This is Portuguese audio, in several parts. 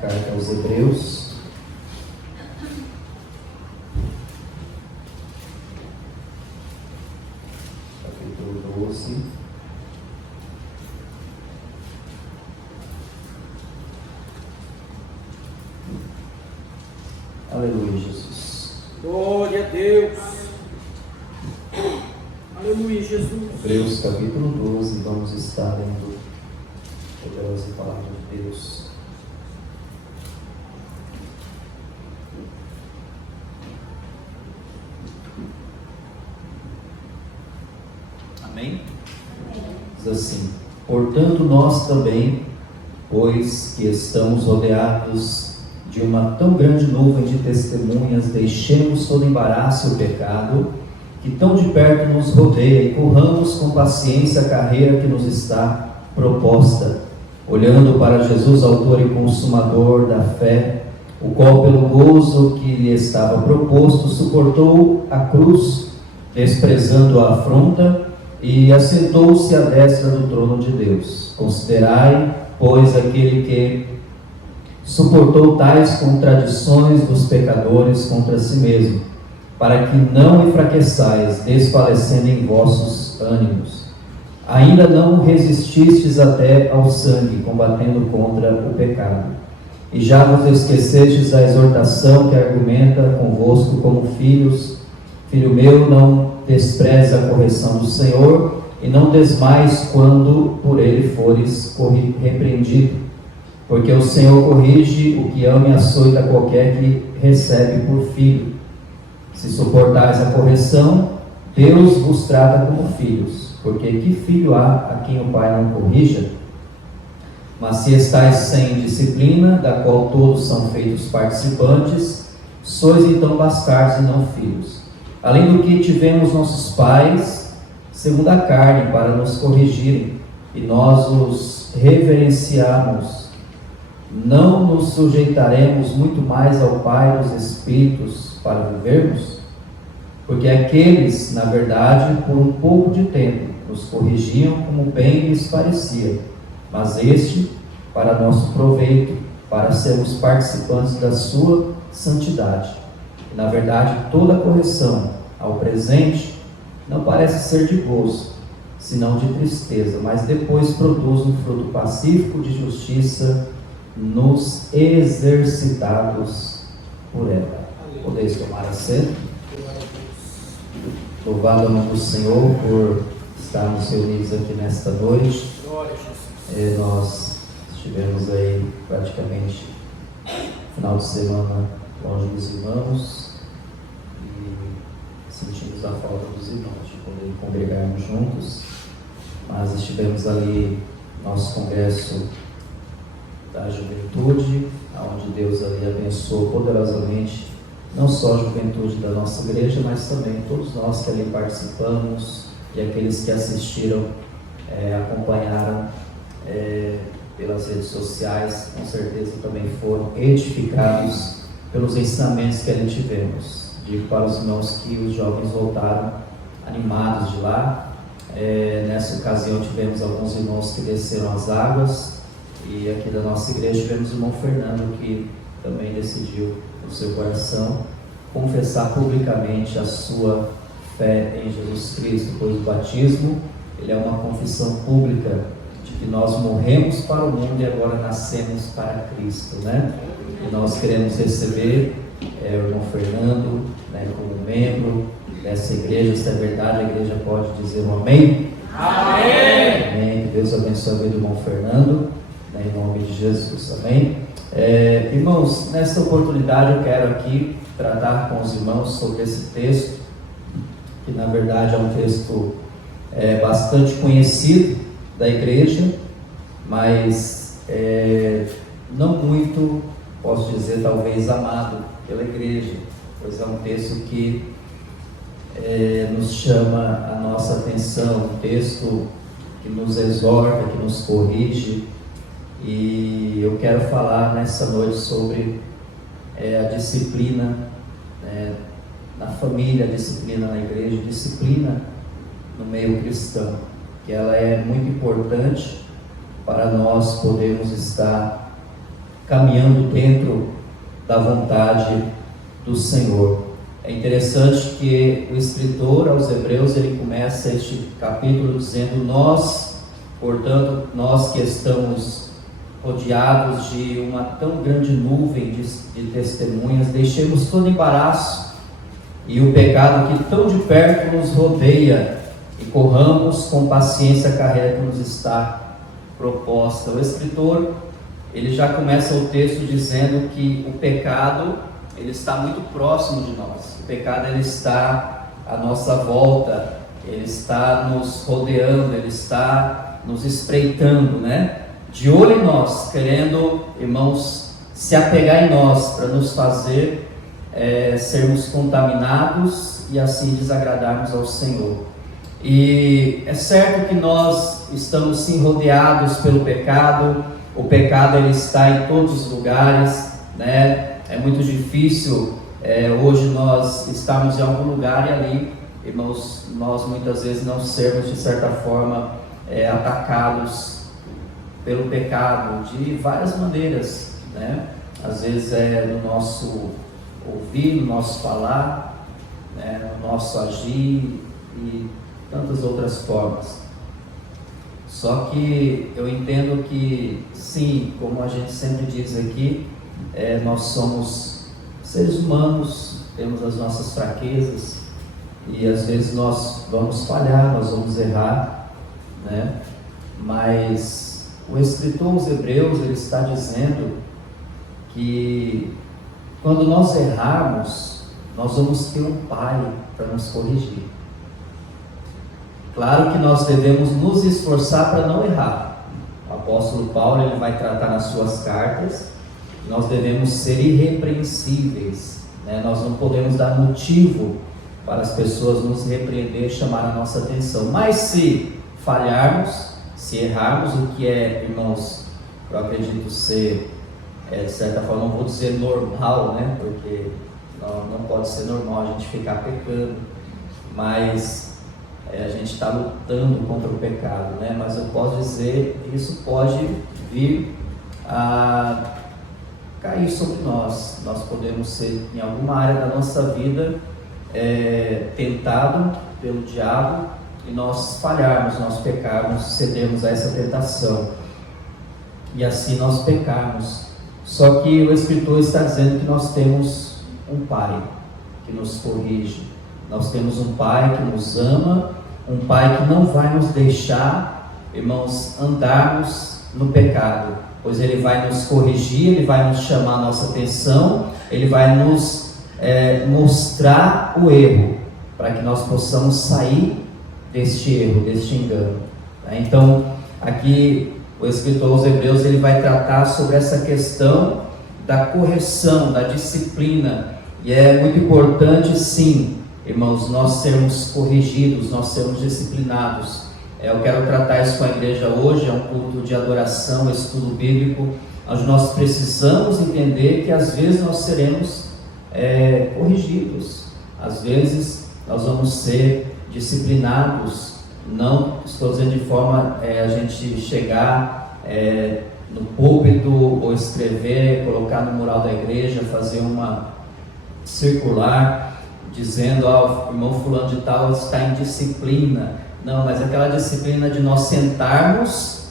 Carta aos Hebreus, capítulo 12. Aleluia, Jesus. Glória a Deus. Aleluia, Jesus. Hebreus capítulo 12, vamos estar lendo a poderosa palavra de Deus. Amém? Diz assim: portanto nós também, pois que estamos rodeados de uma tão grande nuvem de testemunhas, deixemos todo embaraço e o pecado que tão de perto nos rodeia e corramos com paciência a carreira que nos está proposta, olhando para Jesus, autor e consumador da fé, o qual pelo gozo que lhe estava proposto suportou a cruz, desprezando a afronta, e assentou-se à destra do trono de Deus. Considerai, pois, aquele que suportou tais contradições dos pecadores contra si mesmo, para que não enfraqueçais, desfalecendo em vossos ânimos. Ainda não resististes até ao sangue, combatendo contra o pecado. E já vos esquecestes da exortação que argumenta convosco como filhos. Filho meu, não despreze a correção do Senhor, e não desmais quando por ele fores repreendido. Porque o Senhor corrige o que ama e açoita qualquer que recebe por filho. Se suportais a correção, Deus vos trata como filhos, porque que filho há a quem o Pai não corrija? Mas se estáis sem disciplina, da qual todos são feitos participantes, sois então bastardos e não filhos. Além do que tivemos nossos pais, segundo a carne, para nos corrigirem, e nós os reverenciamos, não nos sujeitaremos muito mais ao Pai dos Espíritos para vivermos? Porque aqueles, na verdade, por um pouco de tempo, nos corrigiam como bem lhes parecia, mas este, para nosso proveito, para sermos participantes da sua santidade. E, na verdade, toda correção, ao presente, não parece ser de gozo, senão de tristeza, mas depois produz um fruto pacífico de justiça nos exercitados por ela. Podeis tomar assento. Louvado é o nome do Senhor por estarmos reunidos aqui nesta noite. Nós estivemos aí praticamente final de semana longe dos irmãos e sentimos a falta dos irmãos de poder congregarmos juntos, mas estivemos ali no nosso congresso da juventude, onde Deus ali abençoou poderosamente não só a juventude da nossa igreja, mas também todos nós que ali participamos e aqueles que assistiram, acompanharam pelas redes sociais, com certeza também foram edificados pelos ensinamentos que ali tivemos. Digo para os irmãos que os jovens voltaram animados de lá. Nessa ocasião tivemos alguns irmãos que desceram as águas, e aqui da nossa igreja tivemos o irmão Fernando, que também decidiu no seu coração confessar publicamente a sua fé em Jesus Cristo, pois o batismo, ele é uma confissão pública de que nós morremos para o mundo e agora nascemos para Cristo, né? E nós queremos receber o irmão Fernando, né, como membro dessa igreja. Se é verdade, a igreja pode dizer um amém? Amém! Amém. Que Deus abençoe a vida do irmão Fernando, né, em nome de Jesus, amém? Irmãos, nesta oportunidade eu quero aqui tratar com os irmãos sobre esse texto, que na verdade é um texto bastante conhecido da igreja, mas não muito, posso dizer, talvez amado pela igreja, pois é um texto que nos chama a nossa atenção, um texto que nos exorta, que nos corrige. E eu quero falar nessa noite sobre a disciplina na família, a disciplina na igreja, a disciplina no meio cristão, que ela é muito importante para nós podermos estar caminhando dentro da vontade do Senhor. É interessante que o escritor aos Hebreus, ele começa este capítulo dizendo: nós, portanto, nós que estamos rodeados de uma tão grande nuvem de testemunhas, deixemos todo embaraço e o pecado que tão de perto nos rodeia e corramos com paciência a carreira que nos está proposta. O escritor, ele já começa o texto dizendo que o pecado, ele está muito próximo de nós. O pecado, ele está à nossa volta, ele está nos rodeando, ele está nos espreitando, né? De olho em nós, querendo, irmãos, se apegar em nós para nos fazer sermos contaminados e assim desagradarmos ao Senhor. E é certo que nós estamos sim rodeados pelo pecado. O pecado, ele está em todos os lugares, né? É muito difícil hoje nós estarmos em algum lugar e ali, irmãos, nós muitas vezes não sermos de certa forma atacados pelo pecado de várias maneiras, né? Às vezes no nosso ouvir, no nosso falar, né? No nosso agir e tantas outras formas. Só que eu entendo que sim, como a gente sempre diz aqui, nós somos seres humanos, temos as nossas fraquezas e às vezes nós vamos falhar, nós vamos errar, né? Mas o escritor aos Hebreus, ele está dizendo que quando nós errarmos, nós vamos ter um Pai para nos corrigir. Claro que nós devemos nos esforçar para não errar. O apóstolo Paulo, ele vai tratar nas suas cartas, nós devemos ser irrepreensíveis, né? Nós não podemos dar motivo para as pessoas nos repreender e chamar a nossa atenção. Mas se falharmos, se errarmos, o que irmãos, eu acredito ser, de certa forma, não vou dizer normal, né? Porque não pode ser normal a gente ficar pecando, mas a gente está lutando contra o pecado, né? Mas eu posso dizer, isso pode vir a cair sobre nós. Nós podemos ser, em alguma área da nossa vida, tentado pelo diabo, e nós falharmos, nós pecarmos, cedermos a essa tentação, e assim nós pecarmos. Só que o escritor está dizendo que nós temos um Pai que nos corrige, nós temos um Pai que nos ama, um Pai que não vai nos deixar, irmãos, andarmos no pecado, pois Ele vai nos corrigir, Ele vai nos chamar a nossa atenção, Ele vai nos mostrar o erro, para que nós possamos sair deste erro, deste engano. Então, aqui o escritor aos Hebreus, ele vai tratar sobre essa questão da correção, da disciplina, e é muito importante sim, irmãos, nós sermos corrigidos, nós sermos disciplinados. Eu quero tratar isso com a igreja hoje, é um culto de adoração, estudo bíblico, onde nós precisamos entender que às vezes nós seremos corrigidos, às vezes nós vamos ser disciplinados. Não estou dizendo de forma a gente chegar no púlpito ou escrever, colocar no mural da igreja, fazer uma circular dizendo: o irmão fulano de tal está em disciplina. Não, mas aquela disciplina de nós sentarmos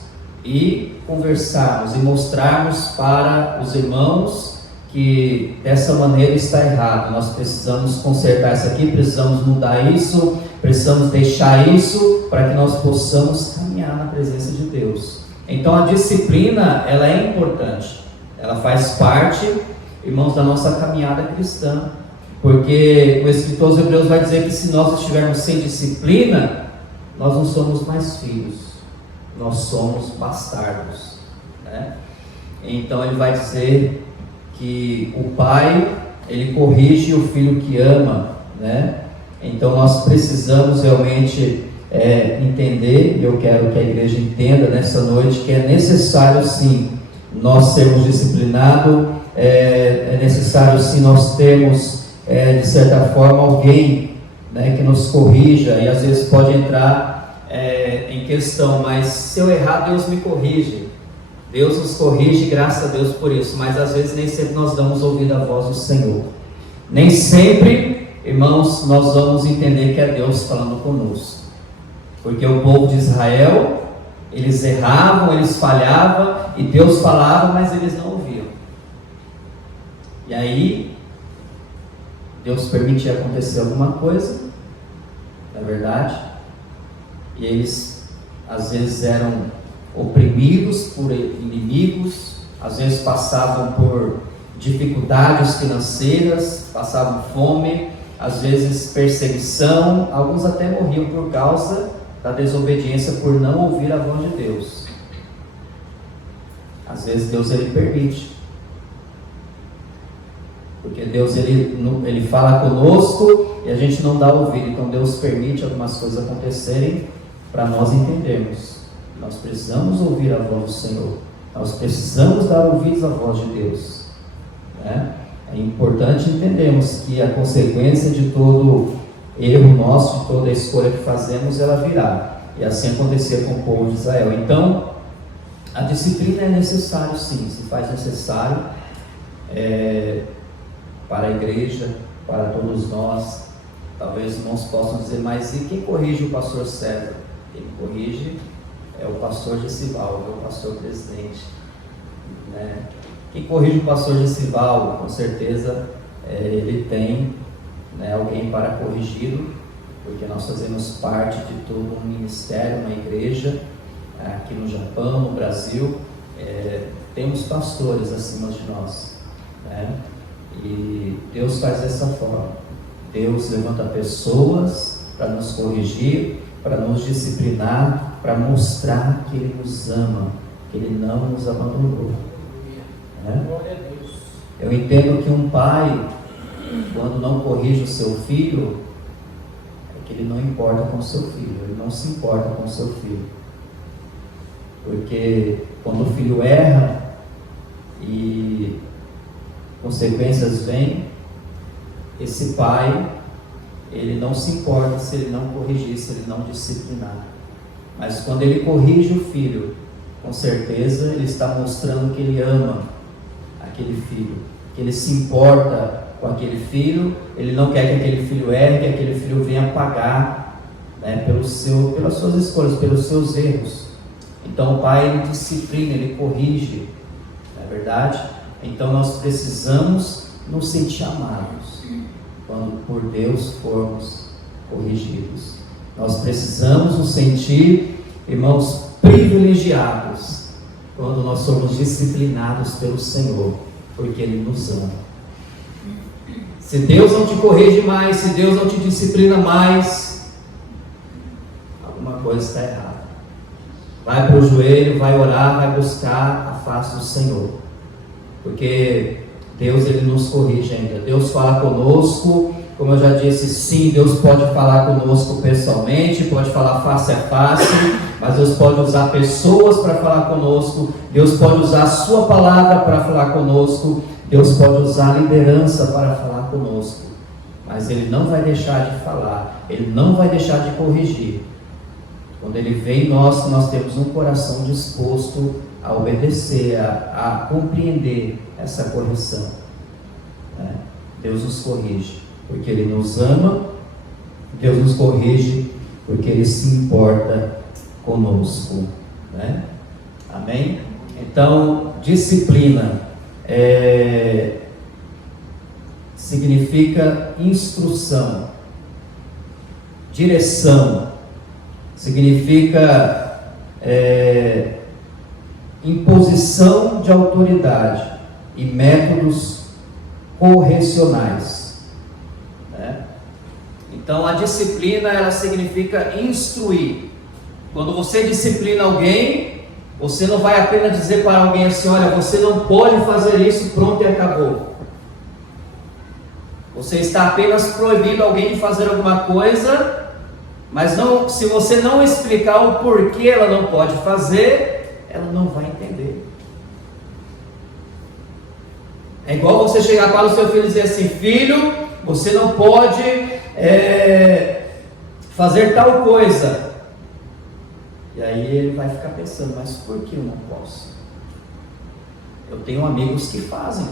e conversarmos e mostrarmos para os irmãos que dessa maneira está errado, nós precisamos consertar isso aqui, precisamos mudar isso, precisamos deixar isso para que nós possamos caminhar na presença de Deus. Então a disciplina, ela é importante, ela faz parte, irmãos, da nossa caminhada cristã, porque o escritor aos Hebreus vai dizer que se nós estivermos sem disciplina, nós não somos mais filhos, nós somos bastardos, né? Então ele vai dizer que o pai, ele corrige o filho que ama, né? Então nós precisamos realmente entender, e eu quero que a igreja entenda nessa noite, que é necessário sim nós sermos disciplinados, é necessário sim nós termos de certa forma alguém, né, que nos corrija, e às vezes pode entrar em questão, mas se eu errar, Deus me corrige. Deus nos corrige, graças a Deus por isso, mas às vezes nem sempre nós damos ouvido à voz do Senhor. Nem sempre, irmãos, nós vamos entender que é Deus falando conosco. Porque o povo de Israel, eles erravam, eles falhavam, e Deus falava, mas eles não ouviam. E aí, Deus permitia acontecer alguma coisa, na verdade, e eles às vezes eram oprimidos por inimigos, às vezes passavam por dificuldades financeiras, passavam fome, às vezes perseguição, alguns até morriam por causa da desobediência, por não ouvir a voz de Deus. Às vezes Deus ele permite, porque Deus ele fala conosco e a gente não dá ouvido, então Deus permite algumas coisas acontecerem para nós entendermos. Nós precisamos ouvir a voz do Senhor, nós precisamos dar ouvidos à voz de Deus, né? É importante entendermos que a consequência de todo erro nosso, de toda escolha que fazemos, ela virá, e assim acontecia com o povo de Israel. Então, a disciplina é necessário, sim, se faz necessário para a igreja, para todos nós. Talvez os irmãos possam dizer, mas e quem corrige o pastor César? Quem corrige é o pastor Gessival, é o pastor presidente, né? Quem corrige o pastor Gessival, com certeza, ele tem, né, alguém para corrigi-lo, porque nós fazemos parte de todo um ministério, uma igreja, aqui no Japão, no Brasil, temos pastores acima de nós, né? E Deus faz dessa forma. Deus levanta pessoas para nos corrigir, para nos disciplinar, para mostrar que Ele nos ama, que Ele não nos abandonou, né? Eu entendo que um pai, quando não corrige o seu filho, é que ele não importa com o seu filho, ele não se importa com o seu filho. Porque quando o filho erra e consequências vêm, esse pai, ele não se importa se ele não corrigir, se ele não disciplinar. Mas quando ele corrige o filho, com certeza ele está mostrando que ele ama aquele filho, que ele se importa com aquele filho, ele não quer que aquele filho erre, que aquele filho venha pagar, né, pelas suas escolhas, pelos seus erros. Então o pai, ele disciplina, ele corrige, não é verdade? Então nós precisamos nos sentir amados quando por Deus formos corrigidos. Nós precisamos nos sentir, irmãos, privilegiados quando nós somos disciplinados pelo Senhor, porque Ele nos ama. Se Deus não te corrige mais, se Deus não te disciplina mais, alguma coisa está errada. Vai para o joelho, vai orar, vai buscar a face do Senhor, porque Deus, Ele nos corrige ainda. Deus fala conosco, como eu já disse, sim, Deus pode falar conosco pessoalmente, pode falar face a face, mas Deus pode usar pessoas para falar conosco, Deus pode usar a sua palavra para falar conosco, Deus pode usar a liderança para falar conosco, mas Ele não vai deixar de falar, Ele não vai deixar de corrigir. Quando Ele vem em nós temos um coração disposto a obedecer, a compreender essa correção, né? Deus nos corrige porque Ele nos ama, Deus nos corrige porque Ele se importa conosco, né? Amém? Então, disciplina significa instrução, direção, significa imposição de autoridade e métodos correcionais, né? Então a disciplina, ela significa instruir. Quando você disciplina alguém, você não vai apenas dizer para alguém assim, olha, você não pode fazer isso, pronto e acabou. Você está apenas proibindo alguém de fazer alguma coisa, mas não, se você não explicar o porquê ela não pode fazer, ela não vai entender. É igual você chegar para o seu filho e dizer assim, filho, você não pode fazer tal coisa. E aí ele vai ficar pensando, mas por que eu não posso? Eu tenho amigos que fazem.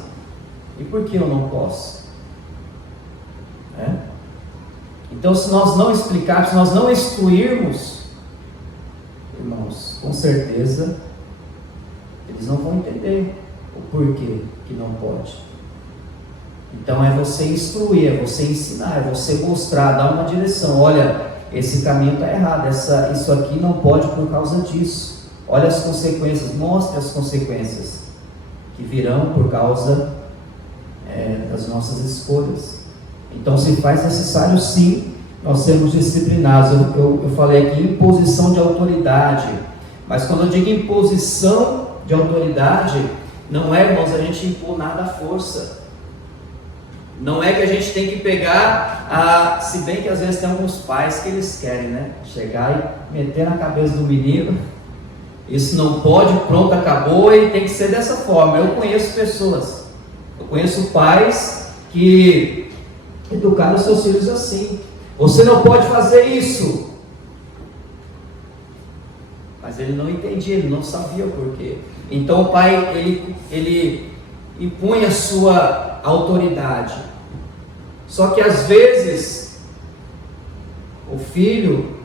E por que eu não posso? Então, se nós não explicarmos, se nós não instruirmos, irmãos, com certeza eles não vão entender o porquê que não pode. Então é você instruir, é você ensinar, é você mostrar, dar uma direção. Olha, esse caminho está errado, isso aqui não pode por causa disso. Olha as consequências, mostre as consequências que virão por causa das nossas escolhas. Então se faz necessário sim nós sermos disciplinados. Eu falei aqui imposição de autoridade, mas quando eu digo imposição de autoridade, não é, irmãos, a gente impor nada à força. Não é que a gente tem que pegar, se bem que às vezes tem alguns pais que eles querem, né? Chegar e meter na cabeça do menino, isso não pode, pronto, acabou, e tem que ser dessa forma. Eu conheço pessoas, eu conheço pais que educaram seus filhos assim: você não pode fazer isso. Mas ele não entendia, ele não sabia o porquê. Então o pai, ele impunha a sua autoridade. Só que às vezes o filho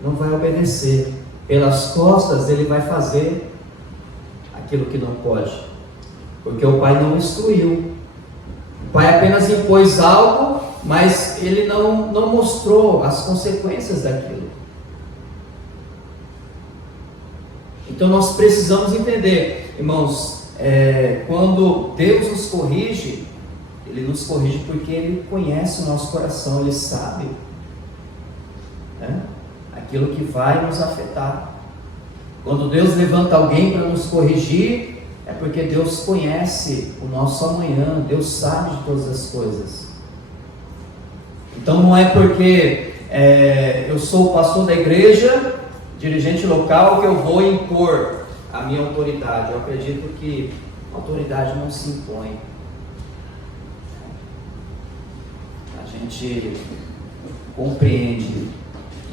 não vai obedecer. Pelas costas ele vai fazer aquilo que não pode, porque o pai não instruiu. O pai apenas impôs algo, mas ele não mostrou as consequências daquilo. Então nós precisamos entender, irmãos, quando Deus nos corrige, Ele nos corrige porque Ele conhece o nosso coração, Ele sabe aquilo que vai nos afetar. Quando Deus levanta alguém para nos corrigir, é porque Deus conhece o nosso amanhã, Deus sabe de todas as coisas. Então não é porque eu sou o pastor da igreja, dirigente local, que eu vou impor a minha autoridade. Eu acredito que a autoridade não se impõe. A gente compreende,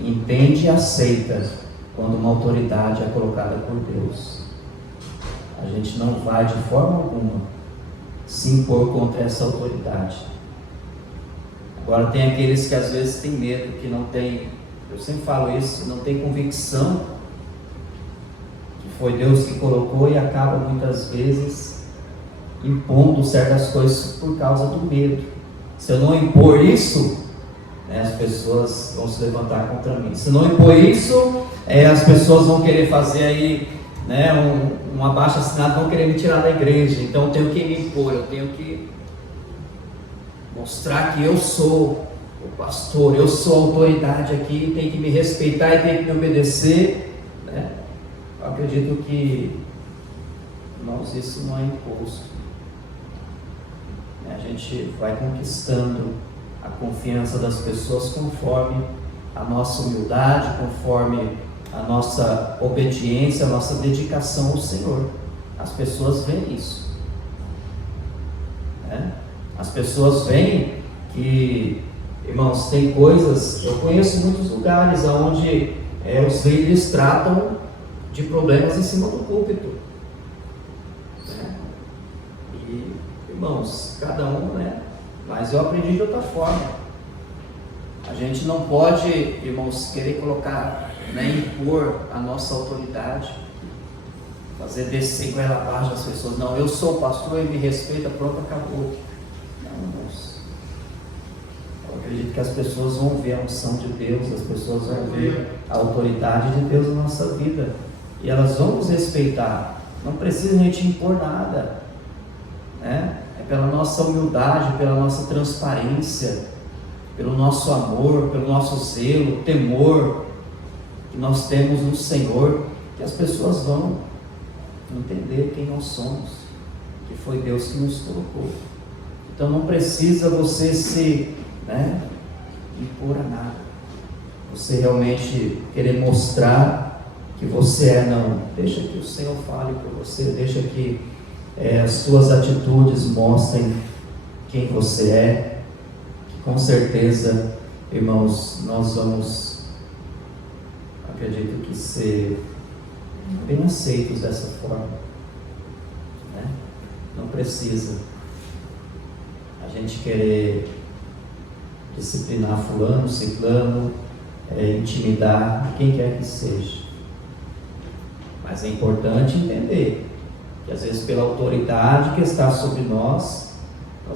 entende e aceita quando uma autoridade é colocada por Deus. A gente não vai de forma alguma se impor contra essa autoridade. Agora tem aqueles que às vezes têm medo, que não tem, eu sempre falo isso, não tem convicção que foi Deus que colocou, e acaba muitas vezes impondo certas coisas por causa do medo. Se eu não impor isso, as pessoas vão se levantar contra mim. Se não impor isso, as pessoas vão querer fazer aí, um abaixo-assinado, vão querer me tirar da igreja. Então eu tenho que me impor, eu tenho que mostrar que eu sou o pastor, eu sou a autoridade aqui, tem que me respeitar e tem que me obedecer. Eu acredito que, irmãos, isso não é imposto. A gente vai conquistando a confiança das pessoas conforme a nossa humildade, conforme a nossa obediência, a nossa dedicação ao Senhor. As pessoas veem isso. As pessoas veem que, irmãos, tem coisas, eu conheço muitos lugares onde os líderes tratam de problemas em cima do púlpito. E, irmãos, cada um, mas eu aprendi de outra forma. A gente não pode, irmãos, querer colocar, impor a nossa autoridade, fazer descer goela abaixo as pessoas. Não, eu sou o pastor, ele me respeita, pronto, acabou. Não, irmãos. Eu acredito que as pessoas vão ver a unção de Deus, as pessoas vão ver a autoridade de Deus na nossa vida, e elas vão nos respeitar. Não precisa a gente impor nada, É pela nossa humildade, pela nossa transparência, pelo nosso amor, pelo nosso zelo, temor que nós temos no Senhor, que as pessoas vão entender quem nós somos, que foi Deus que nos colocou. Então não precisa você se impor a nada, você realmente querer mostrar que você não, deixa que o Senhor fale por você, deixa que as suas atitudes mostrem quem você é, que com certeza, irmãos, nós vamos, acredito que ser bem aceitos dessa forma, Não precisa a gente querer disciplinar fulano, ciclano, intimidar quem quer que seja. Mas é importante entender que às vezes pela autoridade que está sobre nós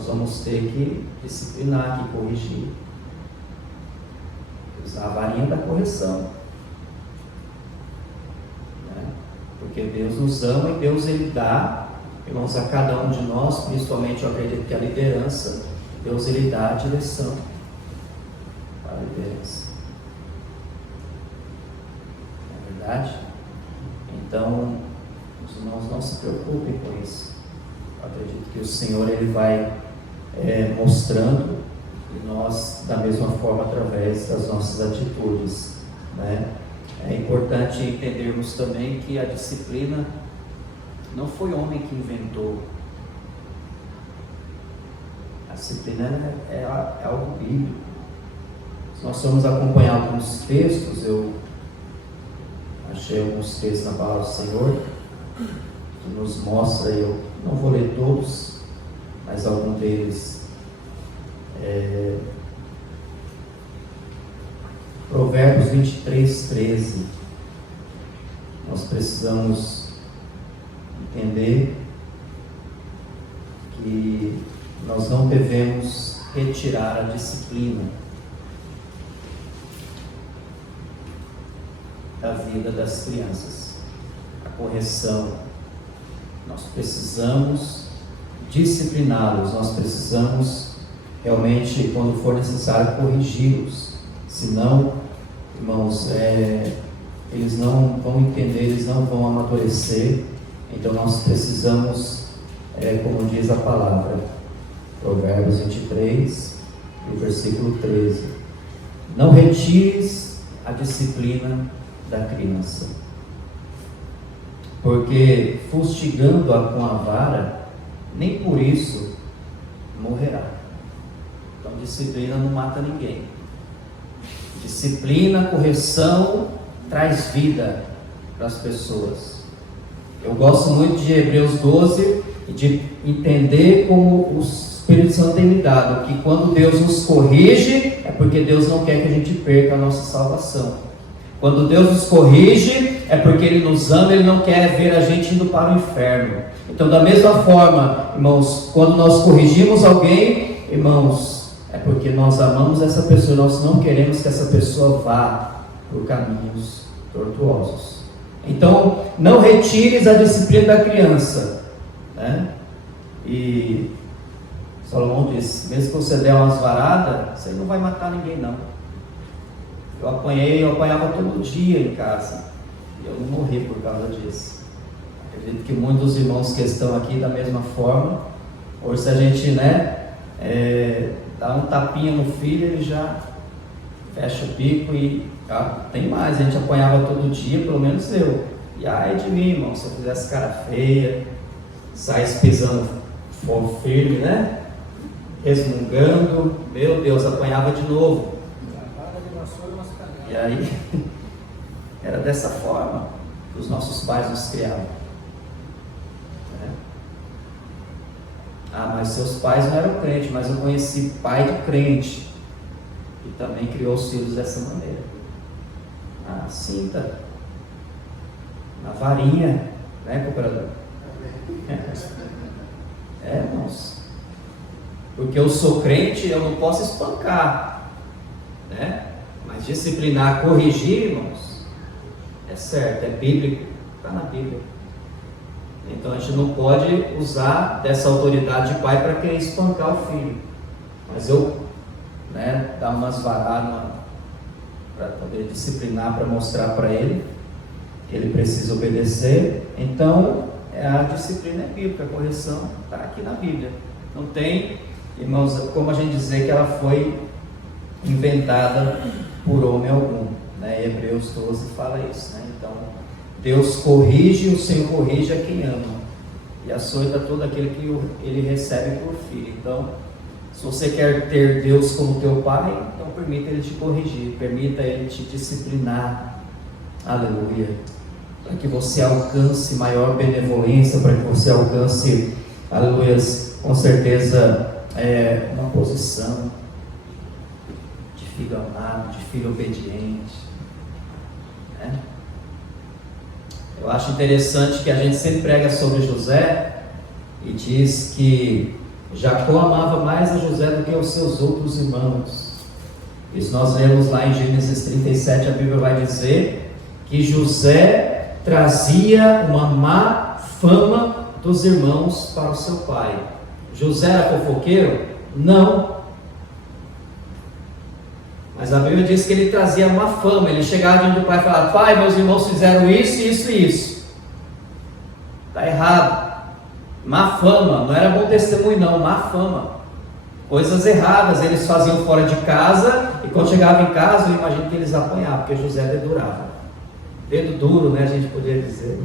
vamos ter que disciplinar, que corrigir. Usar a varinha da correção. Né? Porque Deus nos ama e Deus Ele dá, irmãos, a cada um de nós, principalmente eu acredito que a liderança, Deus Ele dá a direção para a liderança. Não é verdade? Então, os irmãos não se preocupem com isso. Eu acredito que o Senhor Ele vai mostrando, e nós da mesma forma através das nossas atitudes, né? É importante entendermos também que a disciplina não foi o homem que inventou. A disciplina é algo bíblico. Se nós formos acompanhar alguns textos, eu achei alguns textos na palavra do Senhor que nos mostra, eu não vou ler todos, mas algum deles. Provérbios 23:13. Nós precisamos entender que nós não devemos retirar a disciplina da vida das crianças, a correção. Nós precisamos discipliná-los, nós precisamos realmente, quando for necessário, corrigi-los. Senão, irmãos, eles não vão entender, eles não vão amadurecer. Então nós precisamos, como diz a palavra, Provérbios 23, e o versículo 13: não retires a disciplina da criança, porque fustigando-a com a vara, nem por isso morrerá. Então disciplina não mata ninguém. Disciplina, correção traz vida para as pessoas. Eu gosto muito de Hebreus 12 e de entender como o Espírito Santo tem me dado, que quando Deus nos corrige, é porque Deus não quer que a gente perca a nossa salvação. Quando Deus nos corrige, é porque Ele nos ama, Ele não quer ver a gente indo para o inferno. Então, da mesma forma, irmãos, quando nós corrigimos alguém, irmãos, é porque nós amamos essa pessoa, nós não queremos que essa pessoa vá por caminhos tortuosos. Então, não retires a disciplina da criança, né? E Salomão disse, mesmo que você der umas varadas, você não vai matar ninguém não. Eu apanhava todo dia em casa, e eu não morri por causa disso. Acredito que muitos dos irmãos que estão aqui da mesma forma, ou se a gente, dá um tapinha no filho, ele já fecha o bico e tem mais. A gente apanhava todo dia, pelo menos eu. E ai de mim, irmão, se eu fizesse cara feia, saísse pisando fogo firme, resmungando, meu Deus, apanhava de novo. E aí, era dessa forma que os nossos pais nos criavam. Mas seus pais não eram crentes, mas eu conheci pai de crente e também criou os filhos dessa maneira. Cinta, na varinha, cooperador? Irmãos, porque eu sou crente, eu não posso espancar, mas disciplinar, corrigir, irmãos, é certo, é bíblico, está na Bíblia. Então a gente não pode usar dessa autoridade de pai para querer espancar o filho, mas eu dar umas varadas para poder disciplinar, para mostrar para ele que ele precisa obedecer. Então a disciplina é bíblica, a correção está aqui na Bíblia. Não tem, irmãos, como a gente dizer que ela foi inventada por homem algum, Hebreus 12 fala isso, Então Deus corrige, o Senhor corrige a quem ama, e açoita todo aquele que Ele recebe por filho. Então, se você quer ter Deus como teu Pai, então permita Ele te corrigir, permita Ele te disciplinar, aleluia, para que você alcance maior benevolência, para que você alcance aleluia, com certeza é uma posição de filho amado, de filho obediente, né? Eu acho interessante que a gente sempre prega sobre José e diz que Jacó amava mais a José do que os seus outros irmãos. Isso nós lemos lá em Gênesis 37, a Bíblia vai dizer que José trazia uma má fama dos irmãos para o seu pai. José era fofoqueiro? Não. Mas a Bíblia diz que ele trazia má fama. Ele chegava diante do pai e falava: pai, meus irmãos fizeram isso, isso e isso. Está errado. Má fama, não era bom testemunho não, má fama. Coisas erradas eles faziam fora de casa, e quando chegavam em casa, eu imagino que eles apanhavam, porque José dedurava. Dedo duro, né, a gente poderia dizer.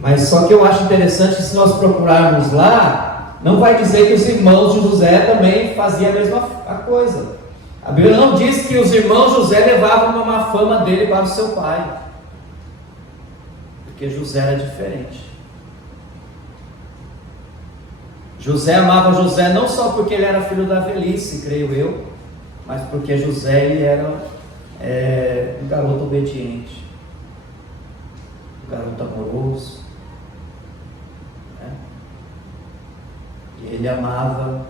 Mas só que eu acho interessante que se nós procurarmos lá, não vai dizer que os irmãos de José também faziam a mesma coisa. A Bíblia não diz que os irmãos de José levavam uma má fama dele para o seu pai, porque José era diferente. José amava José não só porque ele era filho da velhice, creio eu, mas porque José ele era um garoto obediente, um garoto amoroso, né? E ele amava,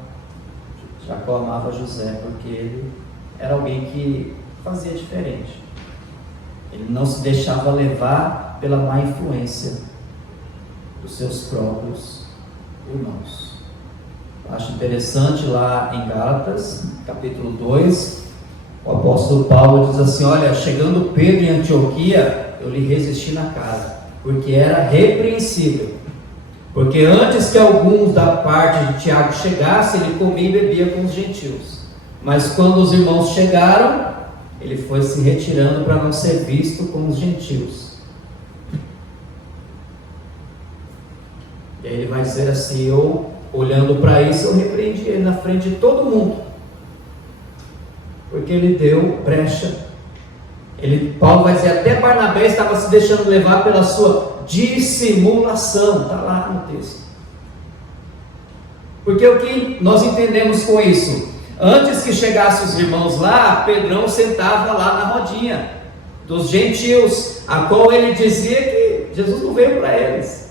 Jacó amava José porque ele era alguém que fazia diferente. Ele não se deixava levar pela má influência dos seus próprios irmãos. Acho interessante lá em Gálatas, capítulo 2, o apóstolo Paulo diz assim: olha, chegando Pedro em Antioquia, eu lhe resisti na casa, porque era repreensível. Porque antes que alguns da parte de Tiago chegassem, ele comia e bebia com os gentios. Mas quando os irmãos chegaram, ele foi se retirando para não ser visto com os gentios. E aí ele vai dizer assim: olhando para isso, eu repreendi ele na frente de todo mundo, porque ele deu brecha. Paulo vai dizer, até Barnabé estava se deixando levar pela sua dissimulação, está lá no texto. Porque o que nós entendemos com isso? Antes que chegassem os irmãos lá, Pedrão sentava lá na rodinha dos gentios, a qual ele dizia que Jesus não veio para eles.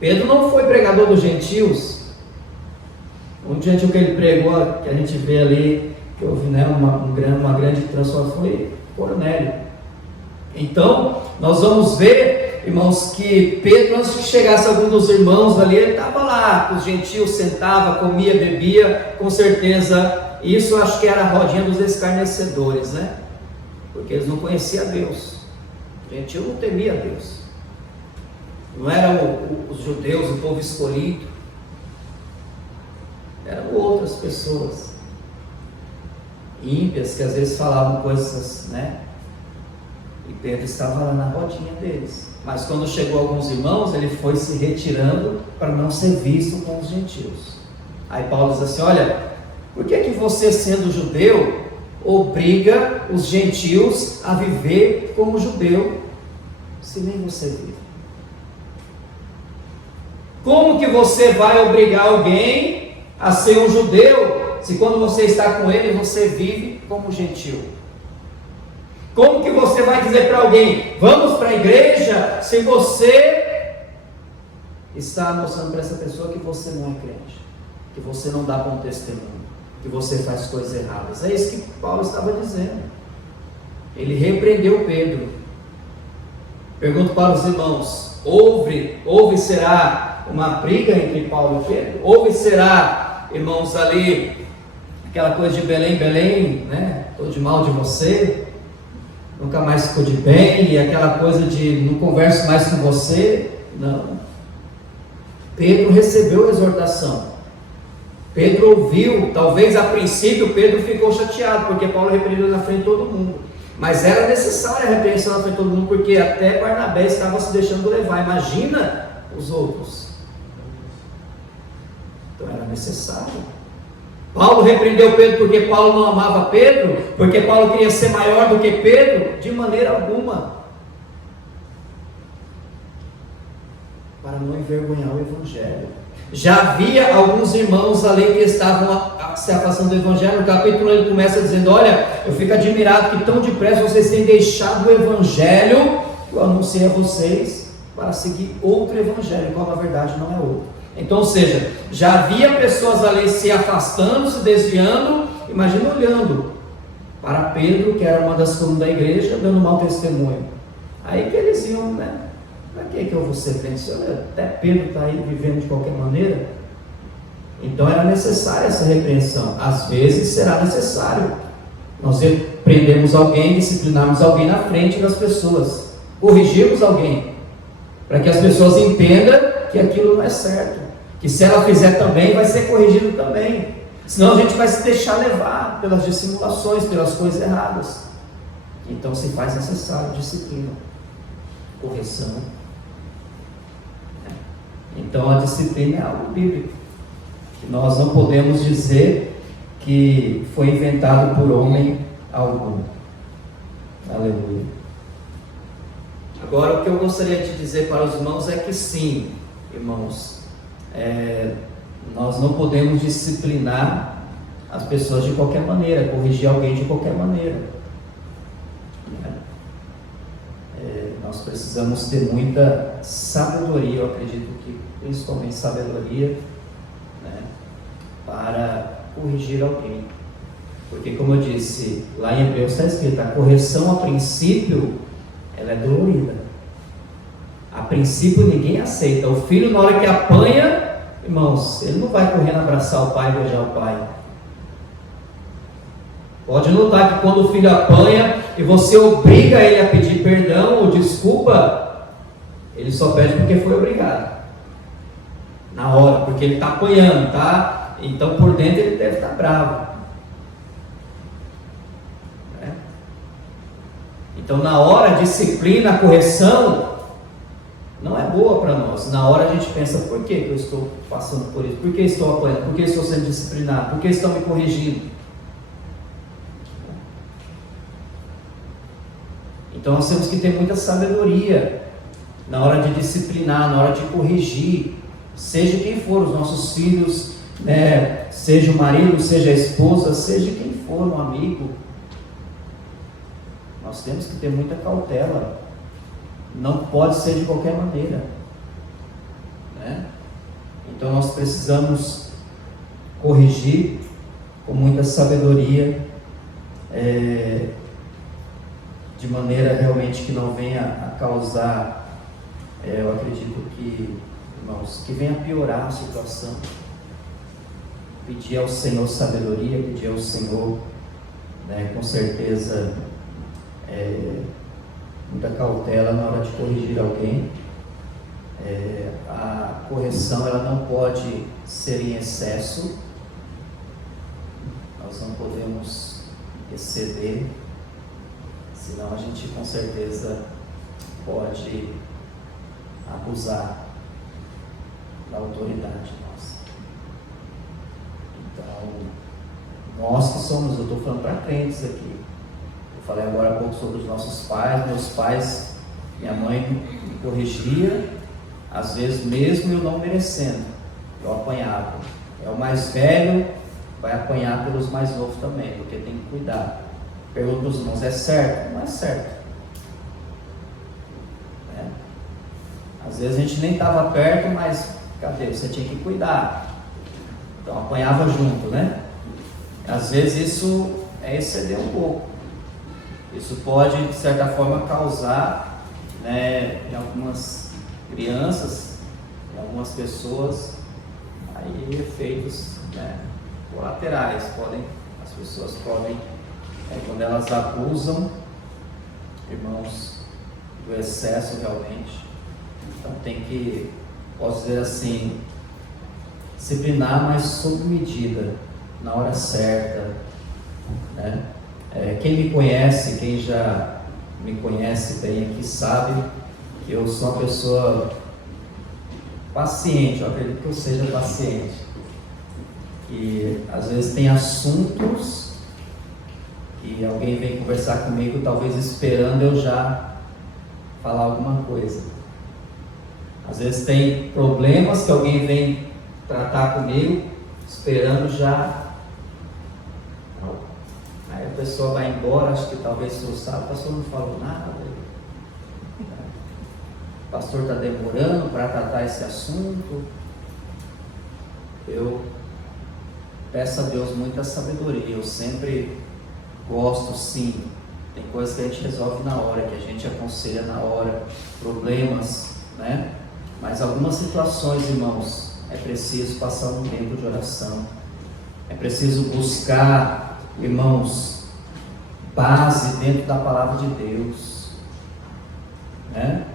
Pedro não foi pregador dos gentios. Um gentil que ele pregou, que a gente vê ali, que houve, né, uma grande transformação, foi Cornélio. Então, nós vamos ver, irmãos, que Pedro, antes que chegasse algum dos irmãos ali, ele estava lá, os gentios, sentava, comia, bebia, com certeza. Isso eu acho que era a rodinha dos escarnecedores, né? Porque eles não conheciam Deus. O gentio não temia Deus. Não eram os judeus, o povo escolhido, eram outras pessoas ímpias que às vezes falavam coisas, né? E Pedro estava lá na rodinha deles. Mas quando chegou alguns irmãos, ele foi se retirando para não ser visto com os gentios. Aí Paulo diz assim: olha, por que você, sendo judeu, obriga os gentios a viver como judeu, se nem você vive? Como que você vai obrigar alguém a ser um judeu, se quando você está com ele, você vive como gentil? Como que você vai dizer para alguém, vamos para a igreja, se você está mostrando para essa pessoa que você não é crente, que você não dá bom testemunho, que você faz coisas erradas? É isso que Paulo estava dizendo. Ele repreendeu Pedro. Pergunto para os irmãos: houve será uma briga entre Paulo e Pedro? Houve será, irmãos, ali aquela coisa de Belém, né? Estou de mal de você, nunca mais ficou de bem, e aquela coisa de não converso mais com você? Não. Pedro recebeu a exortação. Pedro ouviu. Talvez a princípio Pedro ficou chateado, porque Paulo repreendeu na frente de todo mundo. Mas era necessária a repreensão na frente de todo mundo, porque até Barnabé estava se deixando levar. Imagina os outros. Então era necessário. Paulo repreendeu Pedro porque Paulo não amava Pedro, porque Paulo queria ser maior do que Pedro? De maneira alguma. Para para não envergonhar o Evangelho. Já havia alguns irmãos ali que estavam se afastando do Evangelho. No capítulo 1 ele começa dizendo: olha, eu fico admirado que tão depressa vocês têm deixado o Evangelho que eu anunciei a vocês para seguir outro Evangelho, qual na verdade não é outro. Então, ou seja, já havia pessoas ali se afastando, se desviando. Imagina olhando para Pedro, que era uma das colunas da igreja, dando mau testemunho. Aí que eles iam, né? Para que eu vou ser crente? Até Pedro está aí vivendo de qualquer maneira. Então era necessária essa repreensão. Às vezes será necessário nós repreendermos alguém, disciplinarmos alguém na frente das pessoas, corrigirmos alguém, para que as pessoas entendam que aquilo não é certo, que se ela fizer também vai ser corrigido também, senão a gente vai se deixar levar pelas dissimulações, pelas coisas erradas. Então se faz necessário disciplina, correção. Então a disciplina é algo bíblico, que nós não podemos dizer que foi inventado por homem algum. Aleluia. Agora o que eu gostaria de dizer para os irmãos é que sim, irmãos, nós não podemos disciplinar as pessoas de qualquer maneira, corrigir alguém de qualquer maneira. Nós precisamos ter muita sabedoria, eu acredito que principalmente sabedoria, né, para corrigir alguém. Porque, como eu disse, lá em Hebreus está escrito: a correção a princípio ela é dolorida. A princípio ninguém aceita. O filho, na hora que apanha, irmãos, ele não vai correndo abraçar o pai e beijar o pai. Pode notar que quando o filho apanha e você obriga ele a pedir perdão ou desculpa, ele só pede porque foi obrigado. Na hora, porque ele está apanhando, tá? Então por dentro ele deve estar bravo. Então na hora a disciplina, a correção não é boa para nós. Na hora a gente pensa: por que eu estou passando por isso? Por que estou apanhando? Por que estou sendo disciplinado? Por que estão me corrigindo? Então nós temos que ter muita sabedoria na hora de disciplinar, na hora de corrigir, seja quem for, os nossos filhos, né? Seja o marido, seja a esposa, seja quem for, um amigo. Nós temos que ter muita cautela. Não pode ser de qualquer maneira, né? Então nós precisamos corrigir com muita sabedoria, de maneira realmente que não venha a causar, eu acredito que, irmãos, que venha a piorar a situação. Pedir ao Senhor sabedoria, pedir ao Senhor, né, com certeza, muita cautela na hora de corrigir alguém. A correção ela não pode ser em excesso, nós não podemos exceder, senão a gente com certeza pode abusar da autoridade nossa. Então, nós que somos, eu estou falando para crentes aqui, eu falei agora há pouco sobre os nossos pais, meus pais, minha mãe me corrigia, às vezes mesmo eu não merecendo, eu apanhava. O mais velho vai apanhar pelos mais novos também, porque tem que cuidar. Pergunto para os irmãos: é certo? Não é certo. Às vezes a gente nem estava perto, mas cadê? Você tinha que cuidar. Então apanhava junto, né? Às vezes isso é exceder um pouco. Isso pode, de certa forma, causar, né, em algumas crianças, em algumas pessoas, aí efeitos, né, colaterais. As pessoas podem, quando elas abusam, irmãos, do excesso realmente. Então tem que, posso dizer assim, disciplinar, mas sob medida, na hora certa, né? Quem me conhece, quem já me conhece bem aqui, sabe que eu sou uma pessoa paciente. Eu acredito que eu seja paciente, que às vezes tem assuntos que alguém vem conversar comigo, talvez esperando eu já falar alguma coisa. Às vezes tem problemas que alguém vem tratar comigo, esperando já. Aí a pessoa vai embora, acho que talvez frustrado, o pastor não falou nada. O pastor está demorando para tratar esse assunto. Eu peço a Deus muita sabedoria. Eu sempre gosto, sim. Tem coisas que a gente resolve na hora, que a gente aconselha na hora, problemas, né? Mas algumas situações, irmãos, é preciso passar um tempo de oração. É preciso buscar, irmãos, base dentro da palavra de Deus, né?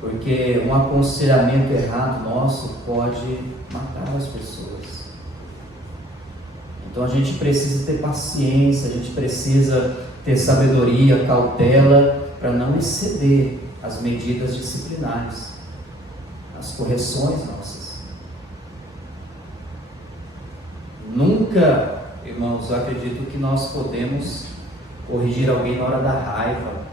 Porque um aconselhamento errado nosso pode matar as pessoas. Então a gente precisa ter paciência, a gente precisa ter sabedoria, cautela, para não exceder as medidas disciplinares, as correções nossas. Nunca, irmãos, eu acredito que nós podemos corrigir alguém na hora da raiva.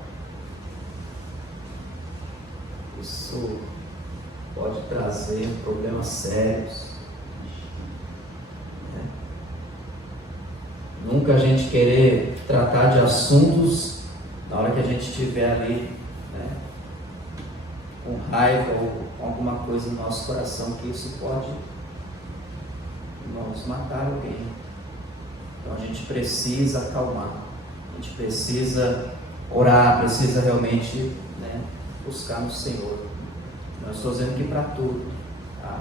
Isso pode trazer problemas sérios. Nunca a gente querer tratar de assuntos na hora que a gente estiver ali, né, com raiva ou com alguma coisa no nosso coração, que isso pode, irmãos, matar alguém. Então a gente precisa acalmar, a gente precisa orar, precisa realmente, né, buscar no Senhor. Não estou dizendo que para tudo, tá?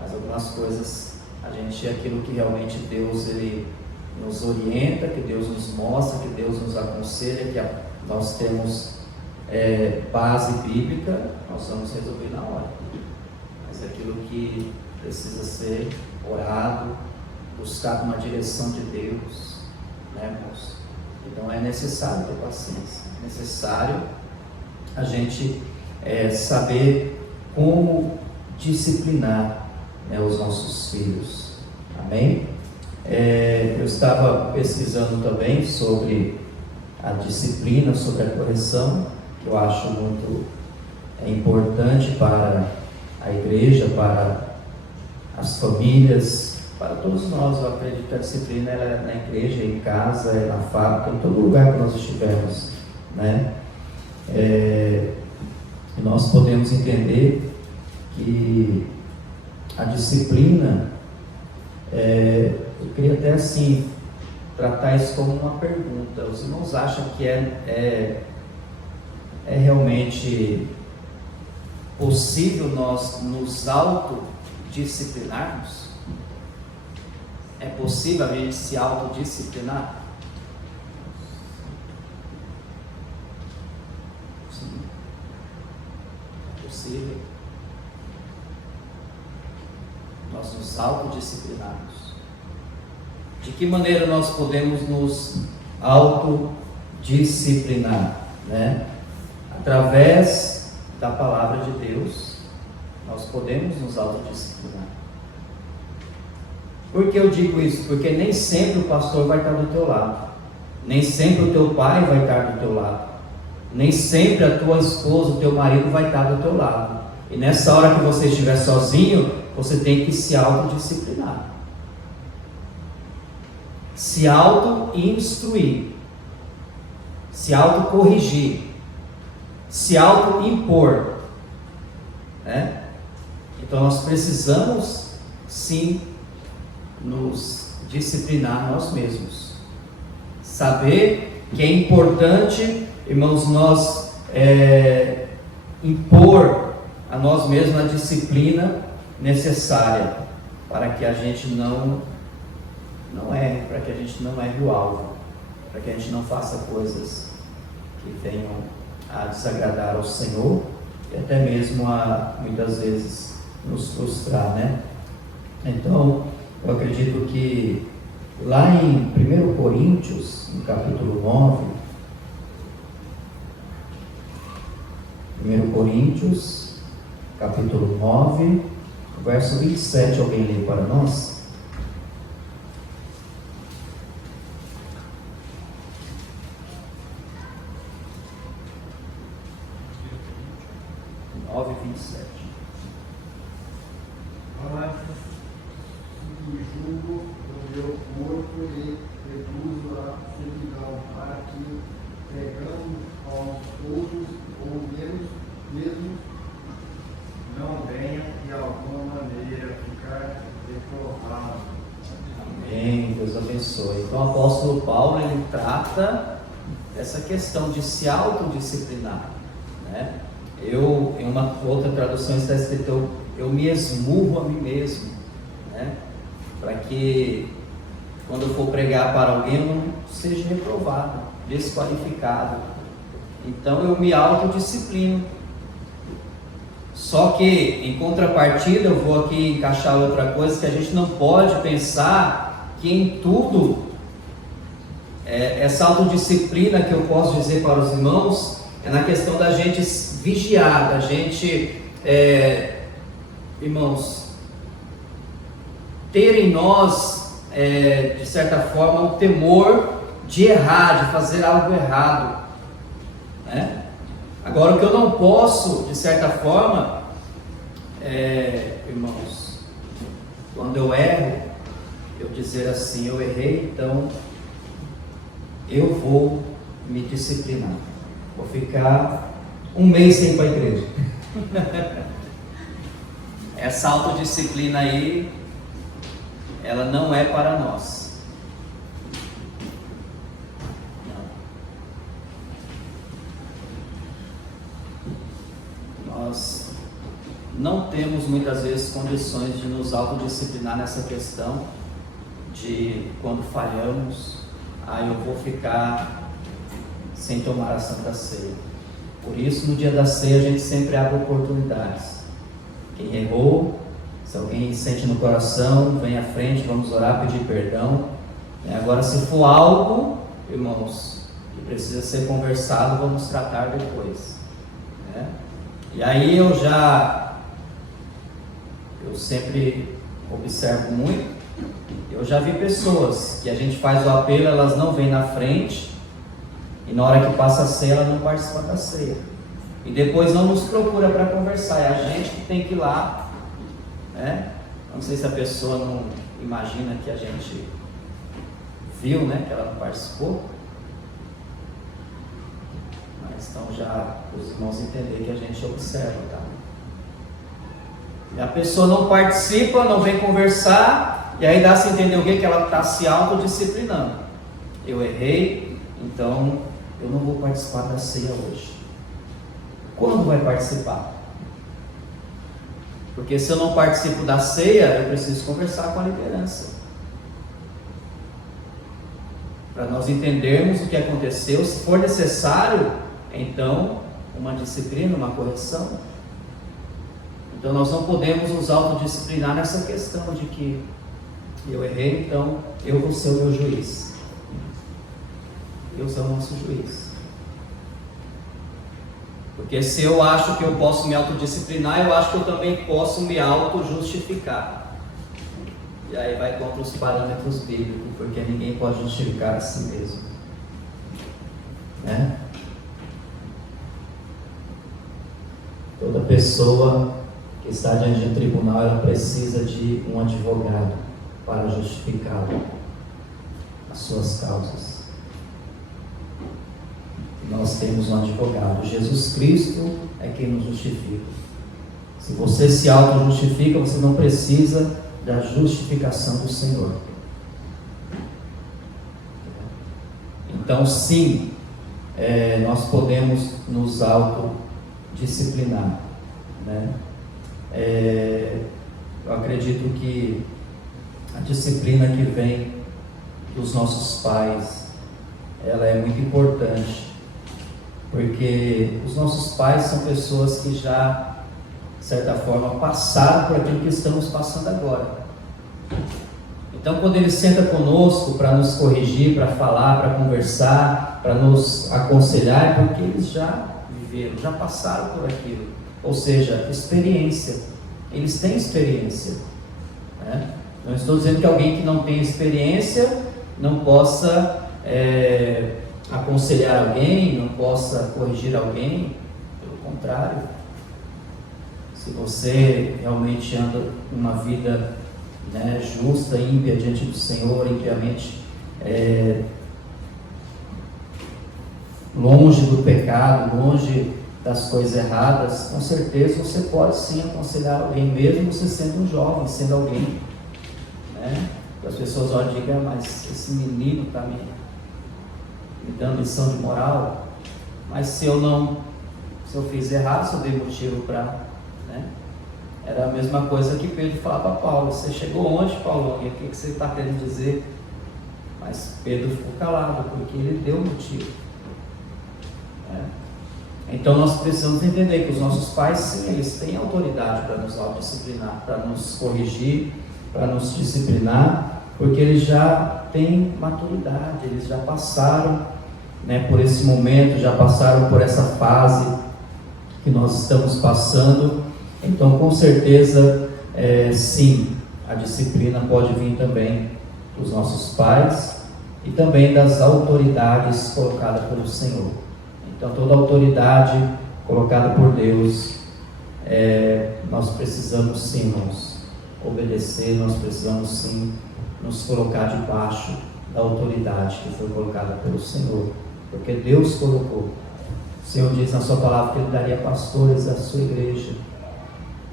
Mas algumas coisas a gente, aquilo que realmente Deus ele nos orienta, que Deus nos mostra, que Deus nos aconselha, que nós temos base bíblica, nós vamos resolver na hora. Mas aquilo que precisa ser orado, buscar uma direção de Deus, né, irmãos? Então é necessário ter paciência, é necessário a gente saber como disciplinar, né, os nossos filhos. Amém? Eu estava pesquisando também sobre a disciplina, sobre a correção, que eu acho muito importante para a igreja, para as famílias, para todos nós. Eu acredito que a disciplina ela é na igreja, em casa, é na fábrica, em todo lugar que nós estivermos, né? Nós podemos entender que a disciplina, eu queria até assim tratar isso como uma pergunta. Os irmãos acham que é realmente possível nós nos autodisciplinarmos? É possível a gente se autodisciplinar? Sim, é possível nós nos autodisciplinarmos. De que maneira nós podemos nos autodisciplinar, né? Através da palavra de Deus, nós podemos nos autodisciplinar. Por que eu digo isso? Porque nem sempre o pastor vai estar do teu lado, nem sempre o teu pai vai estar do teu lado, nem sempre a tua esposa, o teu marido vai estar do teu lado. E nessa hora que você estiver sozinho, você tem que se autodisciplinar, se auto-instruir, se auto-corrigir, se auto-impor, né? Então nós precisamos sim nos disciplinar nós mesmos, saber que é importante, irmãos, nós impor a nós mesmos a disciplina necessária para que a gente não erre, para que a gente não erre o alvo, para que a gente não faça coisas que venham a desagradar ao Senhor e até mesmo a, muitas vezes, nos frustrar, né? Então, eu acredito que lá em 1 Coríntios, no capítulo 9, 1 Coríntios, capítulo 9, verso 27, alguém lê para nós? 9:27. Deus abençoe. Então o apóstolo Paulo, ele trata essa questão de se autodisciplinar, né? Em uma outra tradução está escrito, eu me esmurro a mim mesmo, né? Para que quando eu for pregar para alguém, eu não seja reprovado, desqualificado. Então eu me autodisciplino. Só que, em contrapartida, eu vou aqui encaixar outra coisa, que a gente não pode pensar que em tudo, essa autodisciplina que eu posso dizer para os irmãos, é na questão da gente vigiar, da gente, irmãos, ter em nós, de certa forma, o temor de errar, de fazer algo errado, né? Agora, o que eu não posso, de certa forma, irmãos, quando eu erro, eu dizer assim, eu errei, então eu vou me disciplinar, vou ficar um mês sem ir para a igreja. Essa autodisciplina aí, ela não é para nós. Nós não temos muitas vezes condições de nos autodisciplinar nessa questão de quando falhamos, eu vou ficar sem tomar a Santa Ceia. Por isso, no dia da ceia, a gente sempre abre oportunidades. Quem errou, se alguém sente no coração, vem à frente, vamos orar, pedir perdão. Agora, se for algo, irmãos, que precisa ser conversado, vamos tratar depois, né? E aí eu sempre observo muito, eu já vi pessoas que a gente faz o apelo, elas não vêm na frente, e na hora que passa a ceia, ela não participa da ceia, e depois não nos procura para conversar, é a gente que tem que ir lá, né? Não sei se a pessoa não imagina que a gente viu, né, que ela não participou, mas então já os irmãos entenderem que a gente observa, tá? E a pessoa não participa, não vem conversar, e aí dá-se a entender o que? Que ela está se autodisciplinando. Eu errei, então eu não vou participar da ceia hoje. Quando vai participar? Porque se eu não participo da ceia, eu preciso conversar com a liderança, para nós entendermos o que aconteceu. Se for necessário, então, uma disciplina, uma correção. Então nós não podemos nos autodisciplinar nessa questão de que eu errei, então eu vou ser o meu juiz. Deus é o nosso juiz. Porque se eu acho que eu posso me autodisciplinar, eu acho que eu também posso me auto-justificar. E aí vai contra os parâmetros bíblicos, porque ninguém pode justificar a si mesmo, né? Toda pessoa que está diante de um tribunal, ela precisa de um advogado para justificar as suas causas. Nós temos um advogado, Jesus Cristo é quem nos justifica. Se você se auto-justifica, você não precisa da justificação do Senhor. Então, sim, nós podemos nos autodisciplinar, né? Eu acredito que a disciplina que vem dos nossos pais, ela é muito importante, porque os nossos pais são pessoas que já, de certa forma, passaram por aquilo que estamos passando agora. Então, quando ele senta conosco para nos corrigir, para falar, para conversar, para nos aconselhar, é porque eles já viveram, já passaram por aquilo. Ou seja, experiência. Eles têm experiência, né? Não estou dizendo que alguém que não tem experiência não possa aconselhar alguém, não possa corrigir alguém. Pelo contrário, se você realmente anda uma vida, né, justa, ímpia diante do Senhor, impiamente, longe do pecado, longe das coisas erradas, com certeza você pode sim aconselhar alguém, mesmo você sendo um jovem, sendo alguém, né? As pessoas olham e digam, mas esse menino está me dando lição de moral, mas se eu fiz errado, se eu dei motivo para, né? Era a mesma coisa que Pedro falava para Paulo: você chegou onde, Paulo? E o que você está querendo dizer? Mas Pedro ficou calado, porque ele deu motivo, né? Então nós precisamos entender que os nossos pais, sim, eles têm autoridade para nos autodisciplinar, para nos corrigir, para nos disciplinar, porque eles já têm maturidade, eles já passaram, né, por esse momento, já passaram por essa fase que nós estamos passando. Então, com certeza, sim, a disciplina pode vir também dos nossos pais e também das autoridades colocadas pelo Senhor. Então, toda autoridade colocada por Deus, nós precisamos sim, irmãos, obedecer, nós precisamos sim nos colocar debaixo da autoridade que foi colocada pelo Senhor, porque Deus colocou. O Senhor diz na sua palavra que Ele daria pastores à sua igreja,